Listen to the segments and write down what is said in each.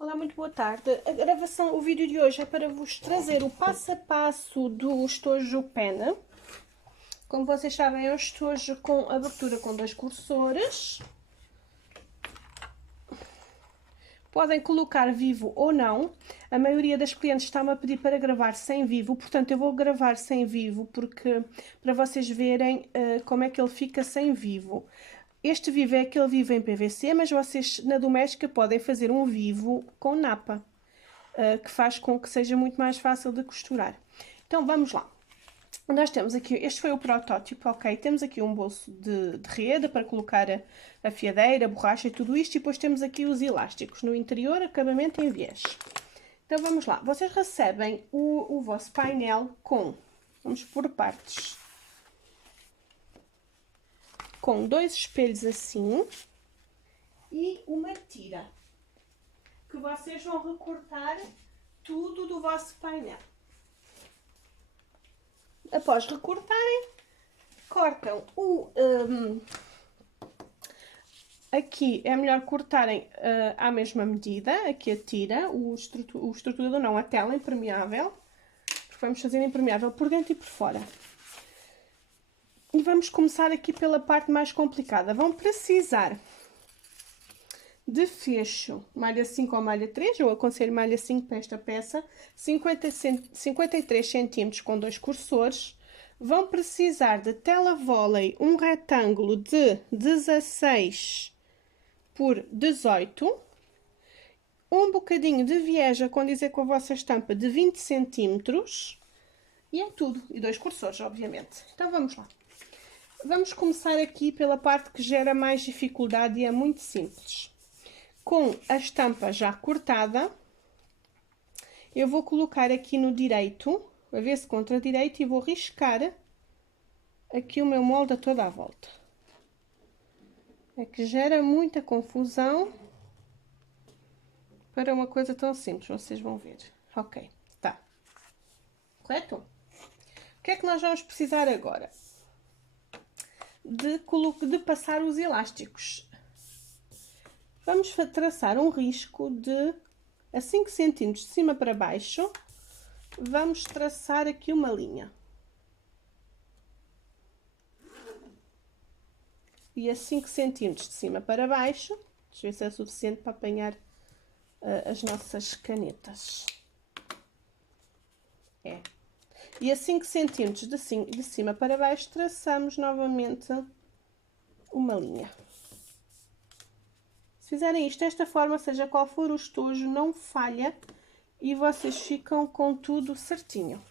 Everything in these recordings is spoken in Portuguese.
Olá, muito boa tarde. O vídeo de hoje é para vos trazer o passo a passo do estojo pen. Como vocês sabem, é um estojo com abertura com 2 cursores. Podem colocar vivo ou não. A maioria das clientes está-me a pedir para gravar sem vivo, portanto eu vou gravar sem vivo para vocês verem como é que ele fica sem vivo. Este vivo é aquele vivo em PVC, mas vocês na doméstica podem fazer um vivo com napa, que faz com que seja muito mais fácil de costurar. Então vamos lá. Nós temos aqui, este foi o protótipo, ok? Temos aqui um bolso de rede para colocar a fiadeira, a borracha e tudo isto. E depois temos aqui os elásticos no interior, acabamento em viés. Então vamos lá. Vocês recebem o vosso painel com, vamos por partes, com 2 espelhos assim e uma tira, que vocês vão recortar tudo do vosso painel. Após recortarem, cortam aqui é melhor cortarem à mesma medida, aqui a tira, o estruturador não, a tela impermeável, porque vamos fazer impermeável por dentro e por fora. E vamos começar aqui pela parte mais complicada. Vão precisar de fecho, malha 5 ou malha 3, eu aconselho malha 5 para esta peça, 53 cm com 2 cursores. Vão precisar de tela vôlei, um retângulo de 16 por 18, um bocadinho de viés a condizer com a vossa estampa de 20 cm, e é tudo, e 2 cursores, obviamente. Então vamos lá. Vamos começar aqui pela parte que gera mais dificuldade e é muito simples. Com a estampa já cortada, eu vou colocar aqui no direito, avesso contra direito, e vou riscar aqui o meu molde a toda a volta. É que gera muita confusão para uma coisa tão simples, vocês vão ver. Ok, tá. Correto? O que é que nós vamos precisar agora? De passar os elásticos. Vamos traçar um risco a 5 cm de cima para baixo. Vamos traçar aqui uma linha. E a 5 cm de cima para baixo, deixa eu ver se é suficiente para apanhar as nossas canetas. É. E a 5 cm de cima para baixo, traçamos novamente uma linha. Se fizerem isto desta forma, seja qual for o estojo, não falha e vocês ficam com tudo certinho.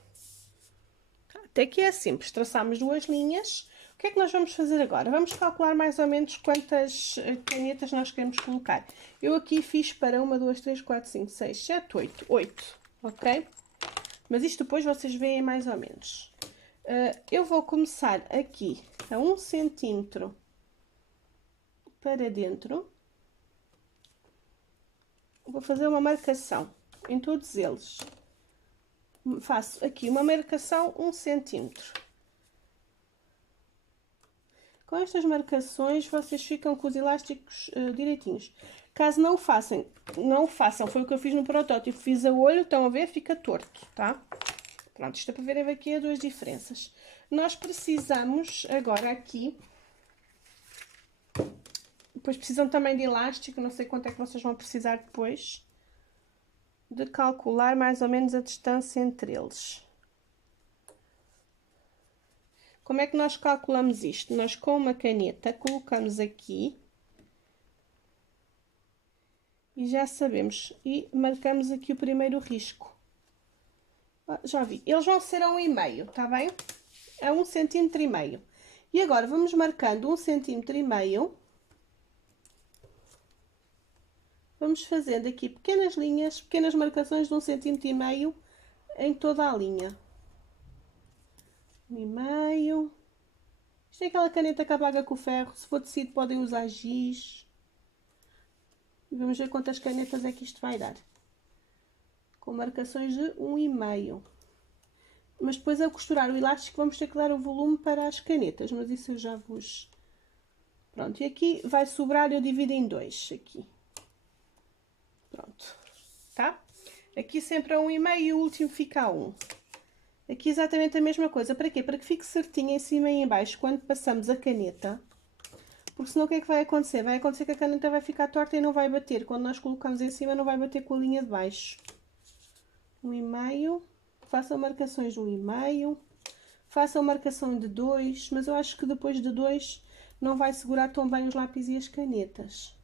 Até que é simples, traçamos 2 linhas. O que é que nós vamos fazer agora? Vamos calcular mais ou menos quantas canetas nós queremos colocar. Eu aqui fiz para 1, 2, 3, 4, 5, 6, 7, 8. 8, ok? Mas isto depois vocês veem mais ou menos. Eu vou começar aqui a 1 cm para dentro. Vou fazer uma marcação em todos eles. Faço aqui uma marcação 1 cm. Com estas marcações, vocês ficam com os elásticos direitinhos. Caso não o façam, foi o que eu fiz no protótipo. Fiz a olho, estão a ver? Fica torto, tá? Pronto, isto é para verem aqui as 2 diferenças. Nós precisamos agora aqui... Depois precisam também de elástico, não sei quanto é que vocês vão precisar depois. De calcular mais ou menos a distância entre eles. Como é que nós calculamos isto? Nós com uma caneta colocamos aqui e já sabemos, e marcamos aqui o primeiro risco. Já vi, eles vão ser a 1,5, tá bem? A 1,5 cm. E agora vamos marcando 1,5 cm. Vamos fazendo aqui pequenas linhas, pequenas marcações de 1,5 cm em toda a linha. 1,5. Isto é aquela caneta que apaga com o ferro. Se for tecido, podem usar giz. E vamos ver quantas canetas é que isto vai dar. Com marcações de 1,5. Mas depois, ao costurar o elástico, vamos ter que dar o volume para as canetas. Mas isso eu já vos... Pronto, e aqui vai sobrar, eu divido em 2, aqui. Pronto. tá? Aqui sempre a 1,5 e o último fica a 1. Aqui exatamente a mesma coisa. Para quê? Para que fique certinho em cima e em baixo quando passamos a caneta. Porque senão o que é que vai acontecer? Vai acontecer que a caneta vai ficar torta e não vai bater. Quando nós colocamos em cima não vai bater com a linha de baixo. 1,5. Façam marcações de 1,5. Façam marcação de 2. Mas eu acho que depois de 2 não vai segurar tão bem os lápis e as canetas.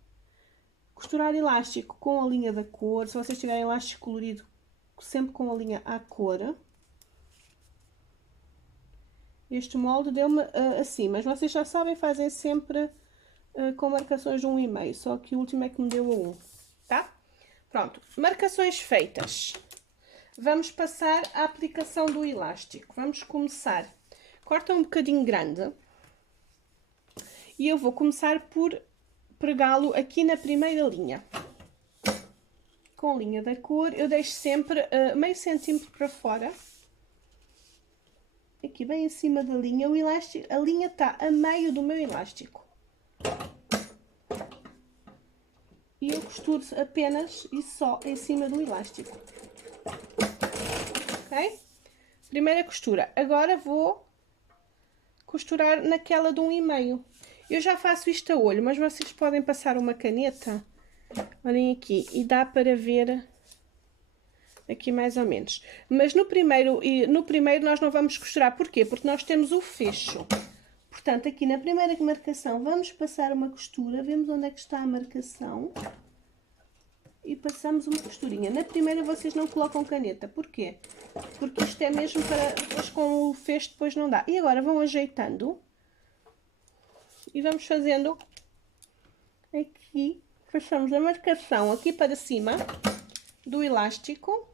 Costurar elástico com a linha da cor. Se vocês tiverem elástico colorido, sempre com a linha à cor. Este molde deu-me assim, mas vocês já sabem, fazem sempre com marcações de 1,5, só que o último é que me deu a 1, tá? Pronto, marcações feitas. Vamos passar à aplicação do elástico. Vamos começar. Corta um bocadinho grande. E eu vou começar por pregá-lo aqui na primeira linha. Com a linha da cor, eu deixo sempre meio centímetro para fora. Aqui bem em cima da linha, o elástico, a linha está a meio do meu elástico. E eu costuro apenas e só em cima do elástico. Ok? Primeira costura. Agora vou costurar naquela de 1,5. Eu já faço isto a olho, mas vocês podem passar uma caneta. Olhem aqui, e dá para ver aqui mais ou menos. Mas no primeiro nós não vamos costurar. Porquê? Porque nós temos o fecho. Portanto, aqui na primeira marcação vamos passar uma costura. Vemos onde é que está a marcação. E passamos uma costurinha. Na primeira vocês não colocam caneta. Porquê? Porque isto é mesmo para... Depois com o fecho depois não dá. E agora vão ajeitando. E vamos fazendo aqui. Fechamos a marcação aqui para cima do elástico.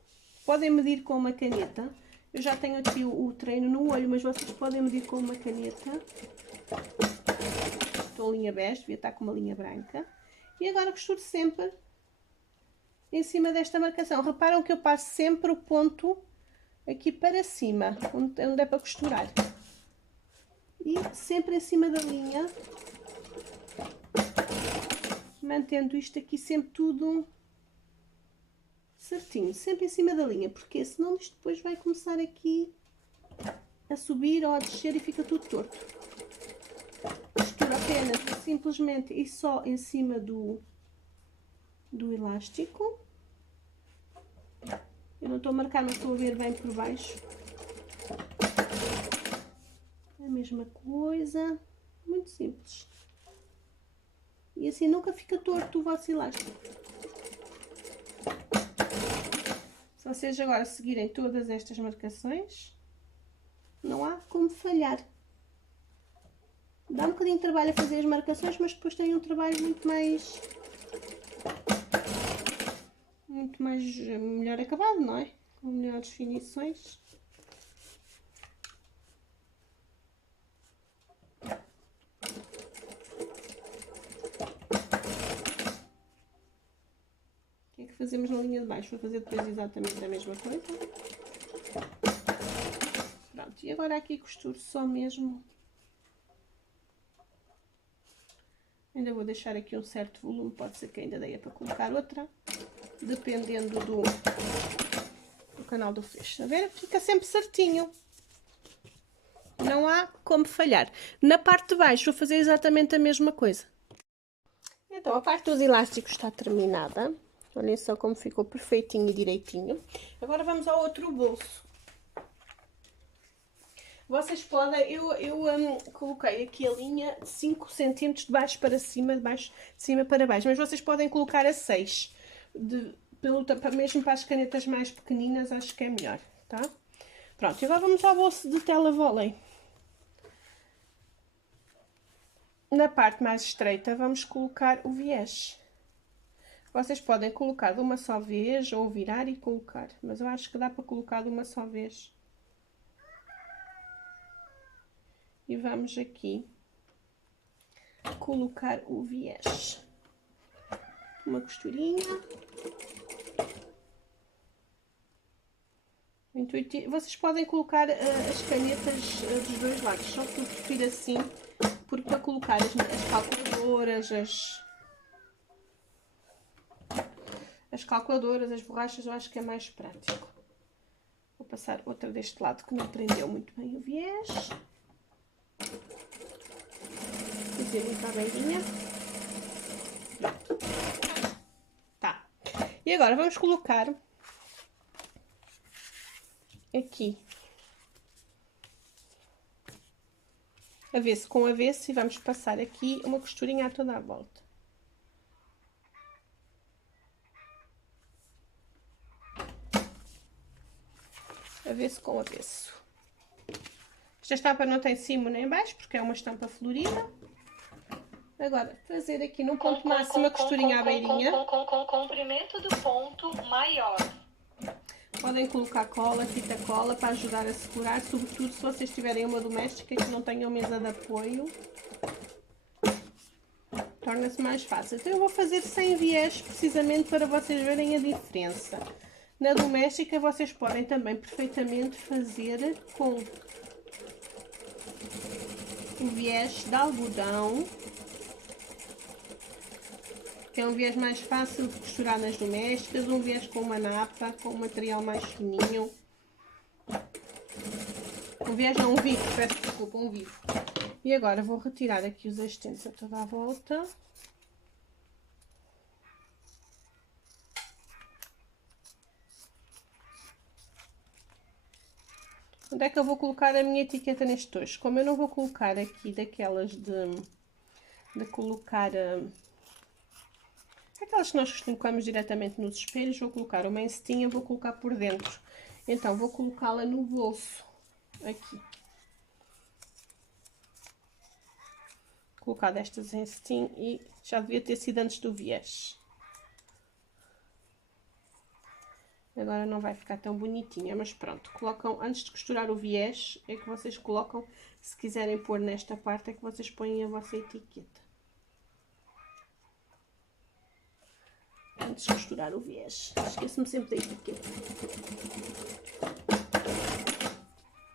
Podem medir com uma caneta. Eu já tenho aqui o treino no olho, mas vocês podem medir com uma caneta. Estou a linha bege, devia estar com uma linha branca. E agora costuro sempre em cima desta marcação. Reparam que eu passo sempre o ponto aqui para cima, onde é para costurar. E sempre em cima da linha, mantendo isto aqui sempre tudo certinho, sempre em cima da linha, porque senão isto depois vai começar aqui a subir ou a descer e fica tudo torto. Costuro apenas, simplesmente e só em cima do elástico. Eu não estou a marcar, mas estou a ver bem por baixo. A mesma coisa, muito simples. E assim nunca fica torto o vosso elástico. Se vocês agora seguirem todas estas marcações, não há como falhar. Dá um bocadinho de trabalho a fazer as marcações, mas depois tem um trabalho muito mais melhor acabado, não é? Com melhores definições. O que é que fazemos na linha de baixo? Vou fazer depois exatamente a mesma coisa. Pronto, e agora aqui costuro só mesmo. Ainda vou deixar aqui um certo volume, pode ser que ainda dê para colocar outra, dependendo do canal do fecho. Está a ver? Fica sempre certinho. Não há como falhar. Na parte de baixo vou fazer exatamente a mesma coisa. Então, a parte dos elásticos está terminada. Olhem só como ficou perfeitinho e direitinho. Agora vamos ao outro bolso. Vocês podem, eu coloquei aqui a linha de 5 cm de baixo para cima, de cima para baixo, mas vocês podem colocar a 6, mesmo para as canetas mais pequeninas, acho que é melhor, tá? Pronto, e agora vamos ao bolso de tela vôlei. Na parte mais estreita vamos colocar o viés. Vocês podem colocar de uma só vez ou virar e colocar, mas eu acho que dá para colocar de uma só vez. E vamos aqui colocar o viés. Uma costurinha. Intuitivo. Vocês podem colocar as canetas dos dois lados, só que eu prefiro assim, porque para colocar as calculadoras, as calculadoras, as borrachas, eu acho que é mais prático. Vou passar outra deste lado que não prendeu muito bem o viés. Fazer muito à beirinha. Pronto. Tá. E agora vamos colocar aqui avesso com avesso e vamos passar aqui uma costurinha a toda a volta. Avesso com avesso. Esta estampa não tem cima nem baixo porque é uma estampa florida. Agora, fazer aqui num ponto máximo a costurinha à beirinha. Com comprimento do ponto maior. Podem colocar cola, fita cola para ajudar a segurar, sobretudo se vocês tiverem uma doméstica que não tenham mesa de apoio. Torna-se mais fácil. Então eu vou fazer sem viés precisamente para vocês verem a diferença. Na doméstica vocês podem também perfeitamente fazer com o viés de algodão, que é um viés mais fácil de costurar nas domésticas, um viés com uma napa, com um material mais fininho. Um viés não, um vivo, peço desculpa, um vivo. E agora vou retirar aqui os assistentes a toda a volta. Onde é que eu vou colocar a minha etiqueta neste tojo? Como eu não vou colocar aqui daquelas de colocar... aquelas que nós colocamos diretamente nos espelhos, vou colocar uma em cetim, vou colocar por dentro. Então, vou colocá-la no bolso, aqui. Colocar destas em cetim e já devia ter sido antes do viés. Agora não vai ficar tão bonitinha, mas pronto. Colocam, antes de costurar o viés, é que vocês colocam, se quiserem pôr nesta parte, é que vocês põem a vossa etiqueta. Antes de costurar o viés. Esqueço-me sempre da etiqueta.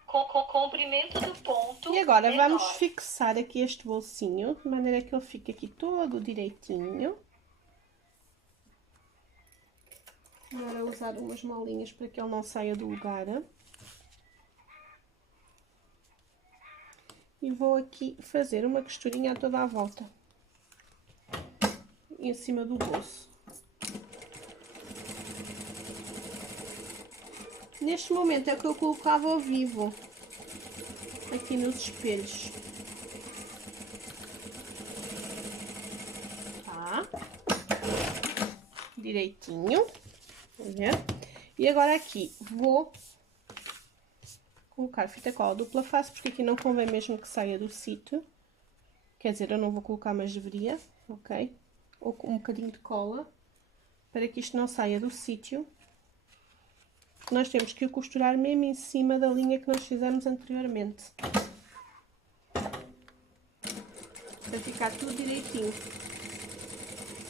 Com comprimento do ponto. E agora menor. vamos fixar aqui este bolsinho, de maneira que ele fique aqui todo direitinho. Agora usar umas molinhas para que ele não saia do lugar. E vou aqui fazer uma costurinha a toda a volta. Em cima do bolso. Neste momento é o que eu colocava ao vivo, aqui nos espelhos. Tá? Direitinho. Tá vendo? E agora aqui vou colocar fita cola dupla face, porque aqui não convém mesmo que saia do sítio. Quer dizer, eu não vou colocar, mas deveria, ok? Ou com um bocadinho de cola, para que isto não saia do sítio. Nós temos que o costurar mesmo em cima da linha que nós fizemos anteriormente. Para ficar tudo direitinho.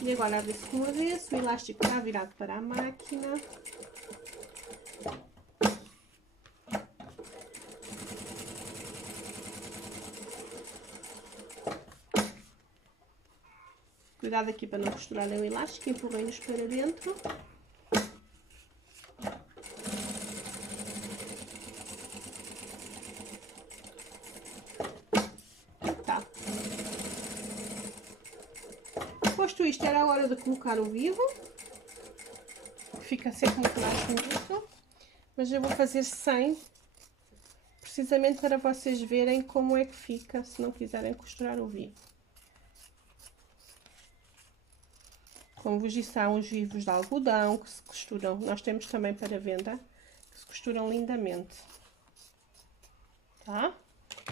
E agora avesso com avesso, o elástico está virado para a máquina. Cuidado aqui para não costurarem o elástico, empurrem-nos para dentro. Posto isto, era a hora de colocar o vivo, que fica sempre muito mais bonito, mas eu vou fazer sem, precisamente para vocês verem como é que fica se não quiserem costurar o vivo. Como vos disse, há uns vivos de algodão que se costuram, nós temos também para venda, que se costuram lindamente. Tá?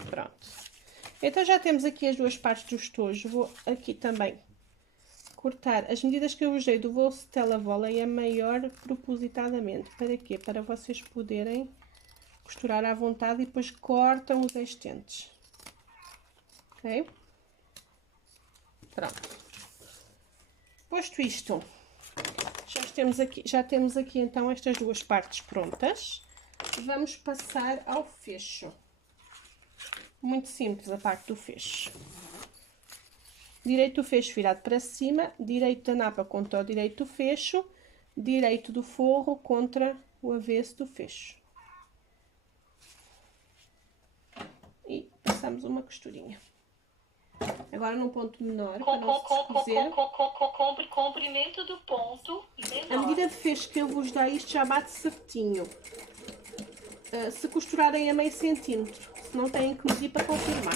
Pronto. Então já temos aqui as duas partes do estojo, vou aqui também cortar as medidas que eu usei do bolso de tela vôlei a maior propositadamente. Para quê? Para vocês poderem costurar à vontade e depois cortam os estentes. Ok? Pronto. Posto isto, já temos aqui então estas duas partes prontas. Vamos passar ao fecho. Muito simples a parte do fecho. Direito do fecho virado para cima, direito da napa contra o direito do fecho, direito do forro contra o avesso do fecho. E passamos uma costurinha. Agora num ponto menor, para não se descozer. Comprimento do ponto menor. A medida de fecho que eu vos dei, isto já bate certinho. Se costurarem a meio centímetro, se não têm que medir para confirmar.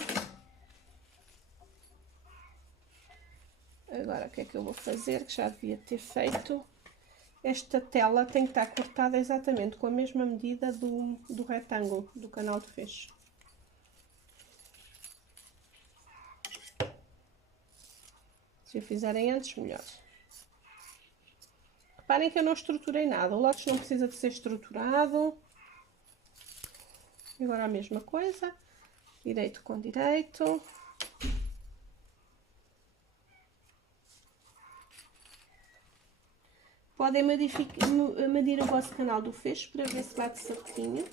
Agora o que é que eu vou fazer, que já devia ter feito. Esta tela tem que estar cortada exatamente com a mesma medida do retângulo, do canal de fecho. Se o fizerem antes, melhor. Reparem que eu não estruturei nada. O lotes não precisa de ser estruturado. Agora a mesma coisa. Direito com direito. Podem medir o vosso canal do fecho para ver se bate certinho.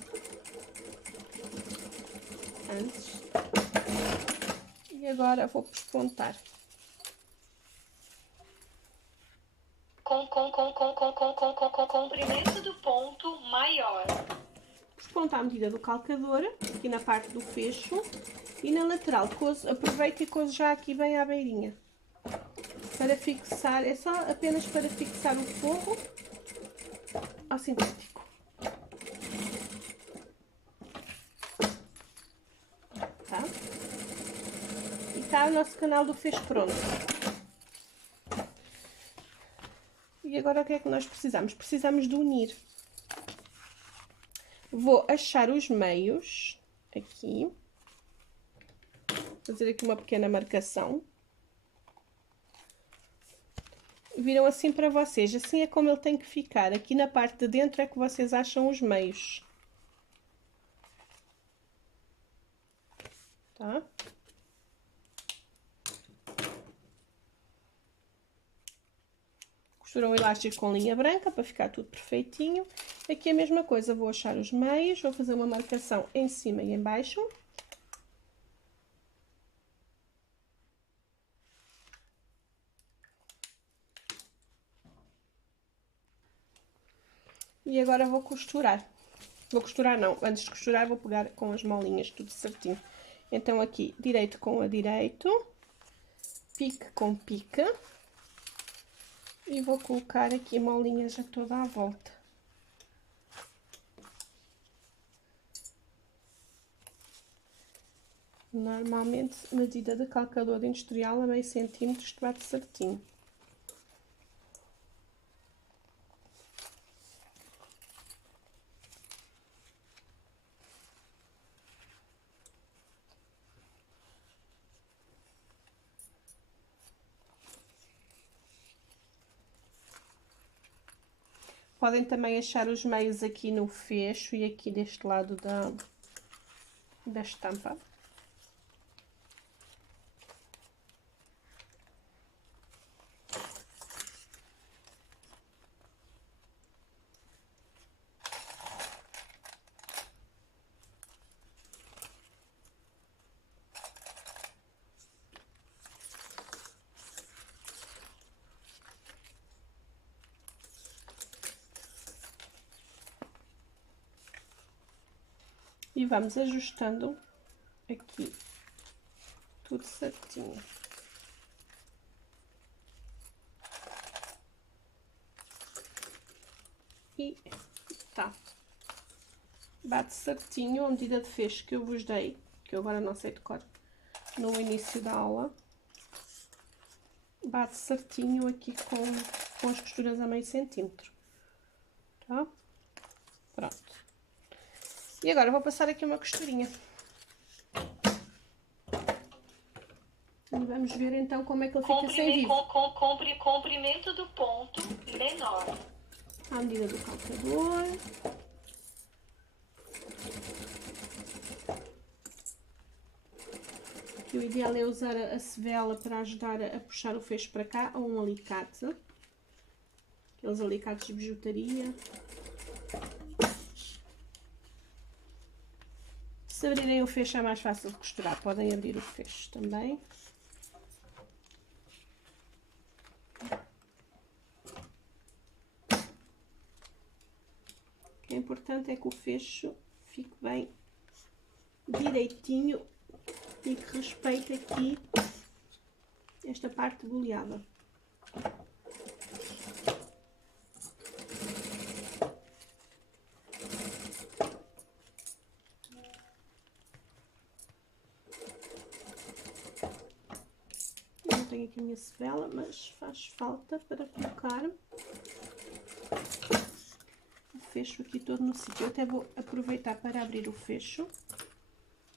Antes. E agora vou pespontar. Comprimento do ponto maior. Pesponta à medida do calcador, aqui na parte do fecho, e na lateral, aproveita e coze já aqui bem à beirinha. Para fixar, é só apenas para fixar o forro ao sintético. Tá? E está o nosso canal do fecho pronto. E agora o que é que nós precisamos? Precisamos de unir. Vou achar os meios, aqui. Fazer aqui uma pequena marcação. Viram assim para vocês? Assim é como ele tem que ficar. Aqui na parte de dentro é que vocês acham os meios. Tá? Costura um elástico com linha branca para ficar tudo perfeitinho. Aqui a mesma coisa, vou achar os meios, vou fazer uma marcação em cima e em baixo. E agora vou costurar. Vou costurar não, antes de costurar vou pegar com as molinhas tudo certinho. Então aqui, direito com a direito, pique com pique. E vou colocar aqui molinhas a toda a volta. Normalmente, medida de calcador industrial a meio centímetro, isto bate certinho. Podem também achar os meios aqui no fecho e aqui deste lado da estampa. E vamos ajustando aqui tudo certinho. E tá. Bate certinho a medida de fecho que eu vos dei, que eu agora não sei de cor, no início da aula. Bate certinho aqui com as costuras a meio centímetro. Tá? Pronto. E agora vou passar aqui uma costurinha. E vamos ver então como é que ele fica sem vivo. Comprimento do ponto menor. À medida do calcador. Aqui o ideal é usar a sevela para ajudar a puxar o fecho para cá, ou um alicate. Aqueles alicates de bijutaria. Se abrirem o fecho é mais fácil de costurar, podem abrir o fecho também. O que é importante é que o fecho fique bem direitinho e que respeite aqui esta parte boleada. Não tenho aqui a minha sebela, mas faz falta para colocar o fecho aqui todo no sítio. Eu até vou aproveitar para abrir o fecho,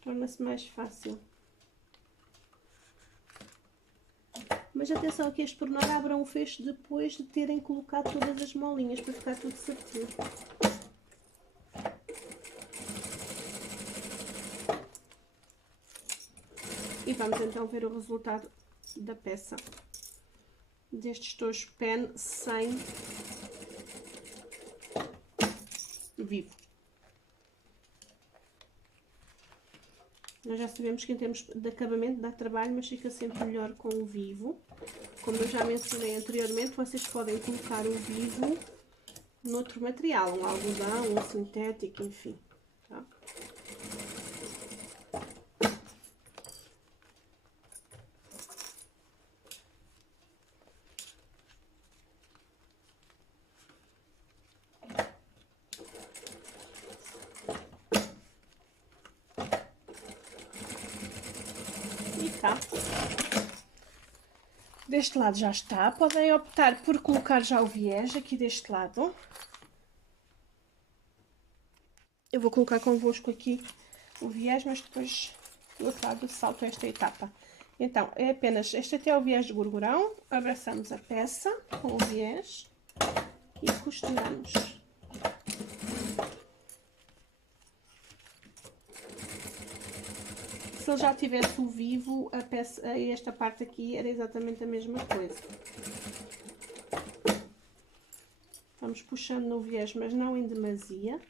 torna-se mais fácil. Mas atenção que este pormenor abram o fecho depois de terem colocado todas as molinhas, para ficar tudo certinho. E vamos então ver o resultado da peça, deste estojo pen sem vivo. Nós já sabemos que em termos de acabamento dá trabalho, mas fica sempre melhor com o vivo. Como eu já mencionei anteriormente, vocês podem colocar o vivo noutro material, um algodão, um sintético, enfim. Tá? Tá. Deste lado já está. Podem optar por colocar já o viés aqui deste lado. Eu vou colocar convosco aqui o viés, mas depois do outro lado salto esta etapa. Então, é apenas, este até é o viés de gorgurão. Abraçamos a peça com o viés e costuramos. Se ele já tivesse o vivo, a peça, esta parte aqui era exatamente a mesma coisa. Vamos puxando no viés, mas não em demasia.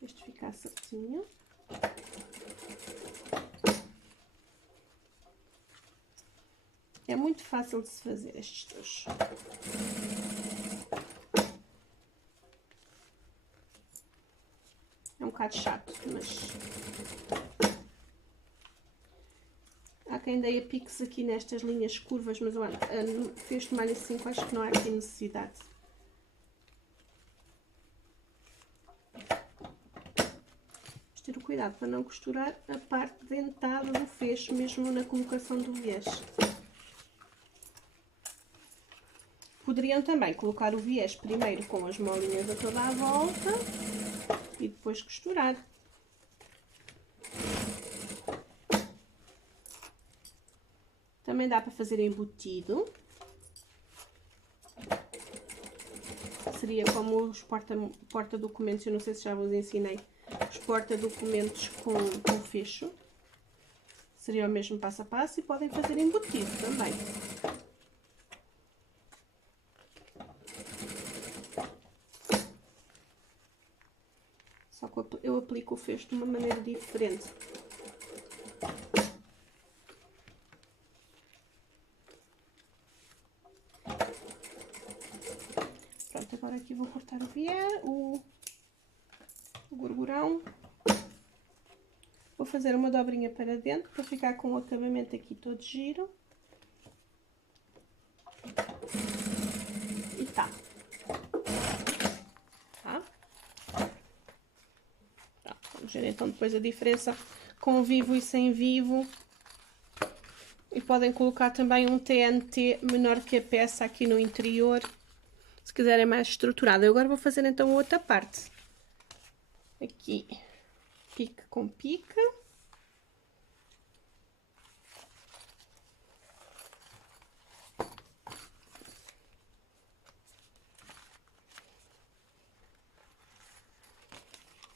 Este ficar certinho. É muito fácil de se fazer estes dois. É um bocado chato, mas há quem dê a pix aqui nestas linhas curvas, mas olha, fez de malha 5, acho que não há aqui necessidade. Vamos ter o cuidado para não costurar a parte dentada do fecho, mesmo na colocação do viés. Poderiam também colocar o viés primeiro com as molinhas a toda a volta e depois costurar. Também dá para fazer embutido. Seria como os porta-documentos, eu não sei se já vos ensinei, os porta-documentos com fecho. Seria o mesmo passo a passo e podem fazer embutido também. Só que eu aplico o fecho de uma maneira diferente. Pronto, agora aqui vou cortar o gorgurão. Vou fazer uma dobrinha para dentro para ficar com o acabamento aqui todo giro. E tá. Vamos ver então depois a diferença com vivo e sem vivo. E podem colocar também um TNT menor que a peça aqui no interior, se quiserem mais estruturado. Eu agora vou fazer então outra parte. Aqui, pique com pica.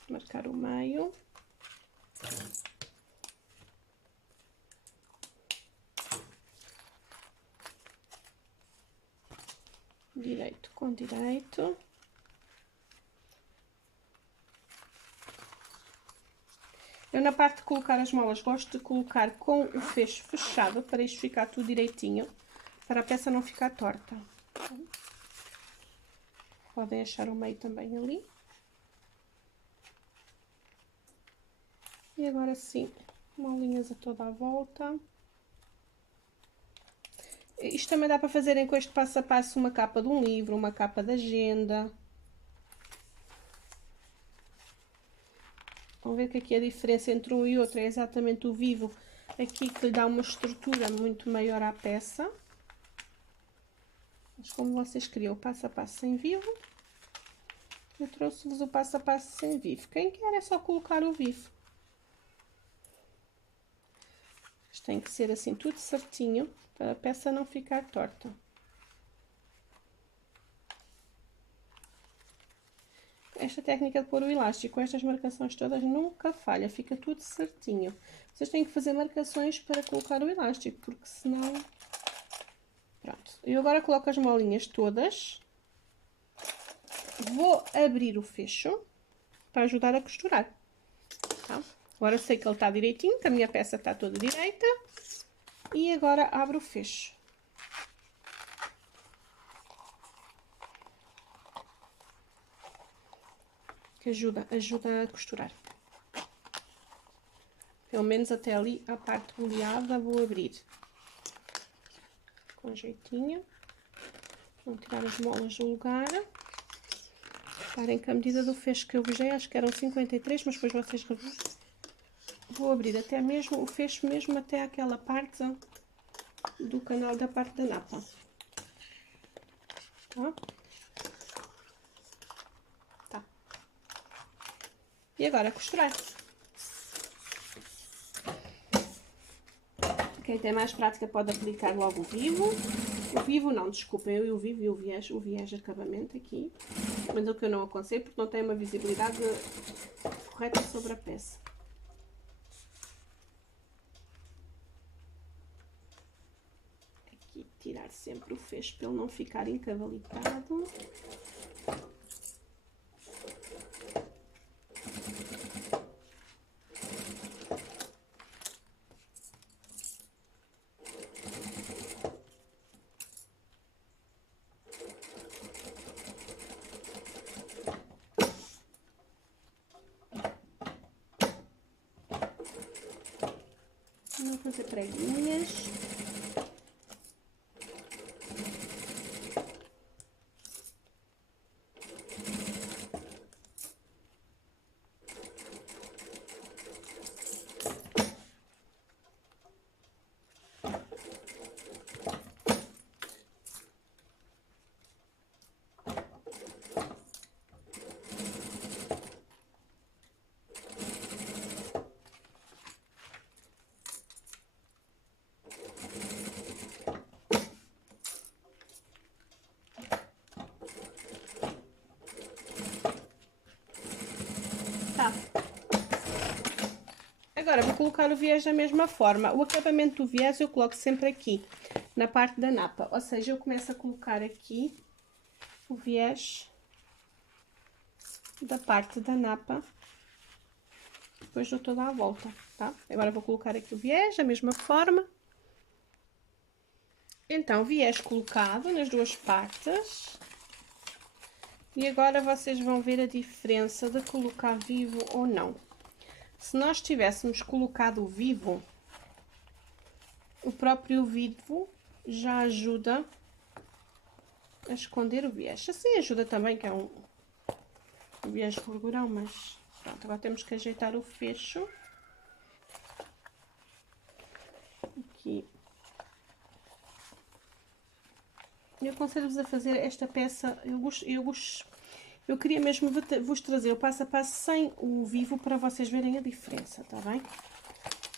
Marcar o meio. Direito com direito. Eu na parte de colocar as molas gosto de colocar com o fecho fechado para isto ficar tudo direitinho, para a peça não ficar torta. Podem achar o meio também ali. E agora sim, molinhas a toda a volta. Isto também dá para fazerem com este passo a passo uma capa de um livro, uma capa de agenda. Vão ver que aqui a diferença entre um e outro é exatamente o vivo. Aqui que lhe dá uma estrutura muito maior à peça. Mas como vocês queriam o passo a passo sem vivo, eu trouxe-vos o passo a passo sem vivo. Quem quer é só colocar o vivo. Isto tem que ser assim tudo certinho, para a peça não ficar torta. Esta técnica de pôr o elástico com estas marcações todas nunca falha, fica tudo certinho. Vocês têm que fazer marcações para colocar o elástico, porque senão... Pronto. Eu agora coloco as molinhas todas. Vou abrir o fecho para ajudar a costurar. Tá? Agora sei que ele está direitinho, que a minha peça está toda direita. E agora abro o fecho. Que ajuda a costurar. Pelo menos até ali, a parte boleada, vou abrir. Com jeitinho. Vou tirar as molas do lugar. Reparem que a medida do fecho que eu usei, acho que eram 53, mas depois vocês revisam. Vou abrir até mesmo o fecho, mesmo até aquela parte do canal da parte da napa. Tá? Tá. E agora costurar. Quem tem mais prática pode aplicar logo o vivo. O vivo não, desculpem, eu o vivo e o viés de acabamento aqui. Mas o que eu não aconselho, porque não tem uma visibilidade correta sobre a peça. Aqui tirar sempre o fecho para ele não ficar encavalitado. Vou fazer preguinhas. Tá. Agora vou colocar o viés da mesma forma. O acabamento do viés eu coloco sempre aqui, na parte da napa. Ou seja, eu começo a colocar aqui o viés da parte da napa. Depois dou toda a volta, tá? Agora vou colocar aqui o viés da mesma forma. Então, viés colocado nas duas partes. E agora vocês vão ver a diferença de colocar vivo ou não. Se nós tivéssemos colocado o vivo, o próprio vivo já ajuda a esconder o viés. Assim ajuda também, que é um viés gorgurão, mas pronto, agora temos que ajeitar o fecho. Aqui. Eu aconselho-vos a fazer esta peça, eu queria mesmo vos trazer o passo a passo sem o vivo para vocês verem a diferença, tá bem?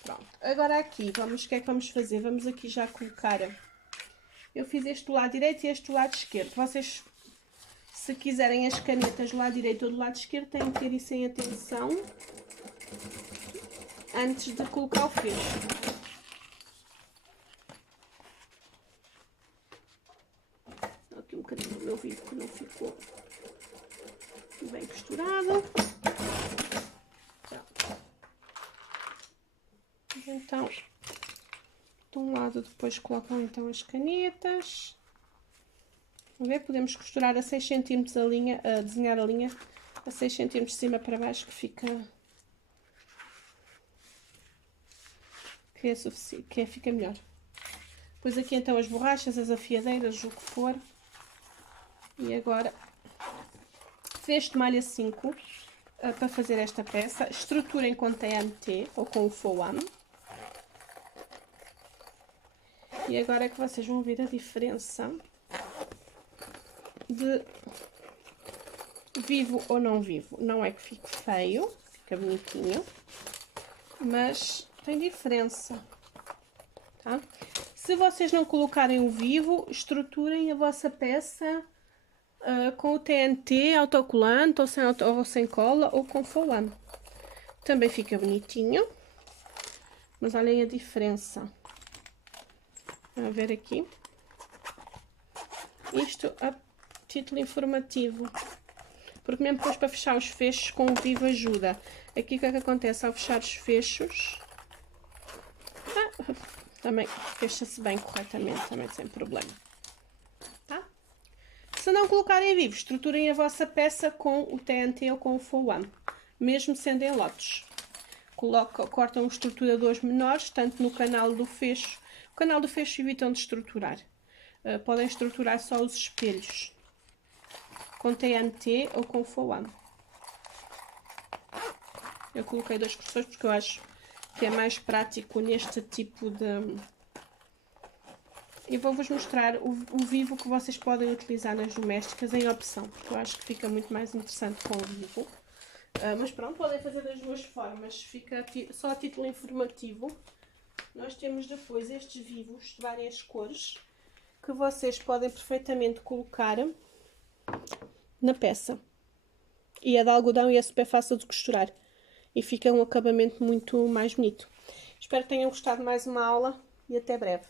Pronto, agora aqui, o que é que vamos fazer? Vamos aqui já colocar, eu fiz este do lado direito e este do lado esquerdo. Vocês, se quiserem as canetas do lado direito ou do lado esquerdo, têm que ter isso em atenção antes de colocar o fecho. Um bocadinho do meu vivo que não ficou bem costurado. Pronto. Então, de um lado depois colocam então as canetas. Vamos ver? Podemos costurar a 6 cm a linha, a desenhar a linha a 6 cm de cima para baixo, que fica... fica melhor. Depois aqui então as borrachas, as afiadeiras, o que for. E agora, fez de malha 5 para fazer esta peça. Estruturem com TNT ou com o Foam. E agora é que vocês vão ver a diferença de vivo ou não vivo. Não é que fique feio, fica bonitinho, mas tem diferença, tá? Se vocês não colocarem o vivo, estruturem a vossa peça com o TNT autocolante ou sem cola ou com Foam. Também fica bonitinho, mas olhem a diferença. Vamos ver aqui. Isto a título informativo, porque mesmo depois para fechar os fechos com o vivo ajuda. Aqui o que é que acontece ao fechar os fechos? Também fecha-se bem corretamente, também sem problema. Tá? Se não colocarem vivo, estruturem a vossa peça com o TNT ou com o Foam, mesmo sendo em lotes. Cortam os estruturadores menores, tanto no canal do fecho. O canal do fecho evitam de estruturar. Podem estruturar só os espelhos com TNT ou com Foam. Eu coloquei 2 grossos porque eu acho que é mais prático neste tipo de... E vou-vos mostrar o vivo que vocês podem utilizar nas domésticas em opção, porque eu acho que fica muito mais interessante com o vivo. Mas pronto, podem fazer das duas formas, fica só a título informativo. Nós temos depois estes vivos de várias cores, que vocês podem perfeitamente colocar na peça. E é de algodão e é super fácil de costurar. E fica um acabamento muito mais bonito. Espero que tenham gostado de mais uma aula e até breve.